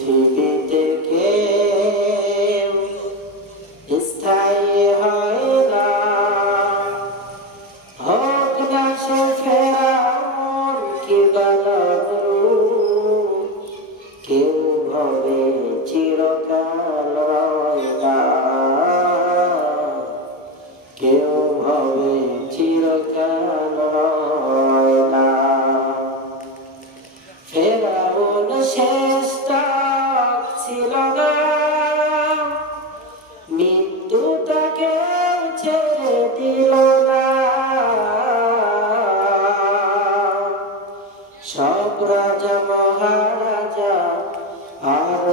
পৃথিবীতে কেউ স্থায়ী হয় না, হোক না সে ফেরাউন কিংবা নমরুদ, কেউ হবে চিরকাল রয় না, কেউ হবে চিরকাল রয় না। ফেরাউন শেষ তক ছিল না, মৃত্যু তাকে ছেড়ে দিল না। সব রাজা মহারাজা আর